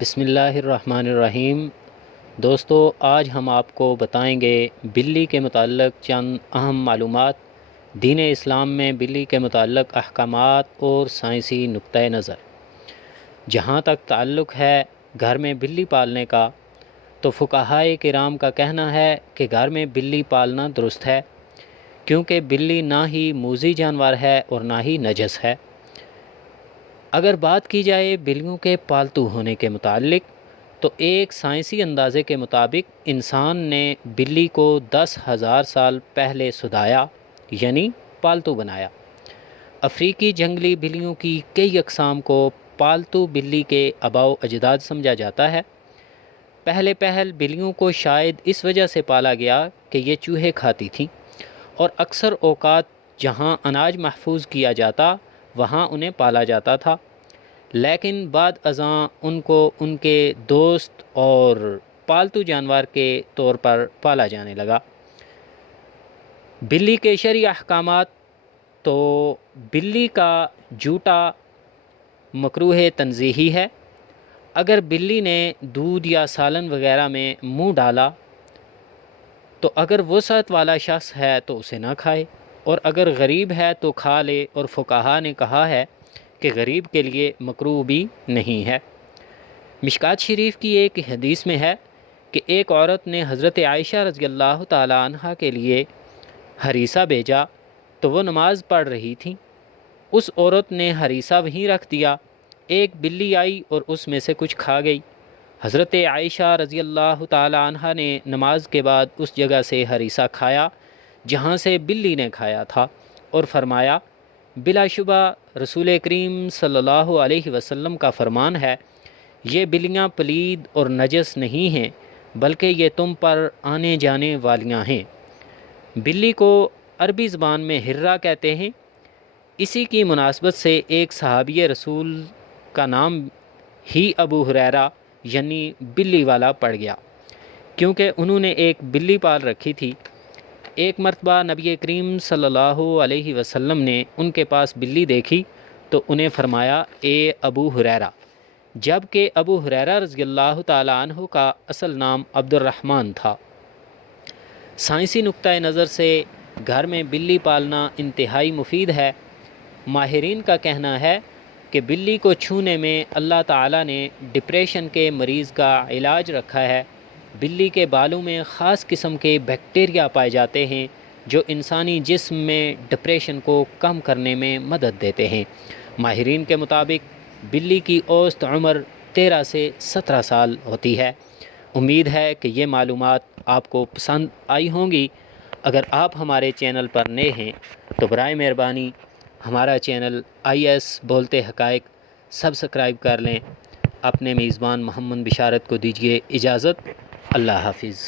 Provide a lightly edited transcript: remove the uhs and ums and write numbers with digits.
بسم اللہ الرحمن الرحیم۔ دوستو، آج ہم آپ کو بتائیں گے بلی کے متعلق چند اہم معلومات، دین اسلام میں بلی کے متعلق احکامات اور سائنسی نقطۂ نظر۔ جہاں تک تعلق ہے گھر میں بلی پالنے کا، تو فقہائے کرام کا کہنا ہے کہ گھر میں بلی پالنا درست ہے، کیونکہ بلی نہ ہی موذی جانور ہے اور نہ ہی نجس ہے۔ اگر بات کی جائے بلیوں کے پالتو ہونے کے متعلق، تو ایک سائنسی اندازے کے مطابق انسان نے بلی کو 10,000 سال پہلے سدایا، یعنی پالتو بنایا۔ افریقی جنگلی بلیوں کی کئی اقسام کو پالتو بلی کے آباء و اجداد سمجھا جاتا ہے۔ پہل بلیوں کو شاید اس وجہ سے پالا گیا کہ یہ چوہے کھاتی تھیں، اور اکثر اوقات جہاں اناج محفوظ کیا جاتا وہاں انہیں پالا جاتا تھا، لیکن بعد ازاں ان کو ان کے دوست اور پالتو جانور کے طور پر پالا جانے لگا۔ بلی کے شرعی احکامات، تو بلی کا جوٹا مکروہ تنزیہی ہے۔ اگر بلی نے دودھ یا سالن وغیرہ میں منہ ڈالا تو اگر وسعت والا شخص ہے تو اسے نہ کھائے، اور اگر غریب ہے تو کھا لے، اور فقہا نے کہا ہے کہ غریب کے لیے مکروہ بھی نہیں ہے۔ مشکات شریف کی ایک حدیث میں ہے کہ ایک عورت نے حضرت عائشہ رضی اللہ تعالی عنہ کے لیے ہریسہ بھیجا، تو وہ نماز پڑھ رہی تھیں۔ اس عورت نے ہریسہ وہیں رکھ دیا، ایک بلی آئی اور اس میں سے کچھ کھا گئی۔ حضرت عائشہ رضی اللہ تعالی عنہ نے نماز کے بعد اس جگہ سے ہریسہ کھایا جہاں سے بلی نے کھایا تھا، اور فرمایا، بلا شبہ رسول کریم صلی اللہ علیہ وسلم کا فرمان ہے، یہ بلیاں پلید اور نجس نہیں ہیں، بلکہ یہ تم پر آنے جانے والیاں ہیں۔ بلی کو عربی زبان میں ہرہ کہتے ہیں۔ اسی کی مناسبت سے ایک صحابی رسول کا نام ہی ابو ہریرہ یعنی بلی والا پڑ گیا، کیونکہ انہوں نے ایک بلی پال رکھی تھی۔ ایک مرتبہ نبی کریم صلی اللہ علیہ وسلم نے ان کے پاس بلی دیکھی تو انہیں فرمایا، اے ابو ہریرہ، جب کہ ابو ہریرہ رضی اللہ تعالی عنہ کا اصل نام عبد الرحمن تھا۔ سائنسی نقطۂ نظر سے گھر میں بلی پالنا انتہائی مفید ہے۔ ماہرین کا کہنا ہے کہ بلی کو چھونے میں اللہ تعالی نے ڈپریشن کے مریض کا علاج رکھا ہے۔ بلی کے بالوں میں خاص قسم کے بیکٹیریا پائے جاتے ہیں جو انسانی جسم میں ڈپریشن کو کم کرنے میں مدد دیتے ہیں۔ ماہرین کے مطابق بلی کی اوسط عمر 13 سے 17 سال ہوتی ہے۔ امید ہے کہ یہ معلومات آپ کو پسند آئی ہوں گی۔ اگر آپ ہمارے چینل پر نئے ہیں تو برائے مہربانی ہمارا چینل IS بولتے حقائق سبسکرائب کر لیں۔ اپنے میزبان محمد بشارت کو دیجیے اجازت۔ اللہ حافظ۔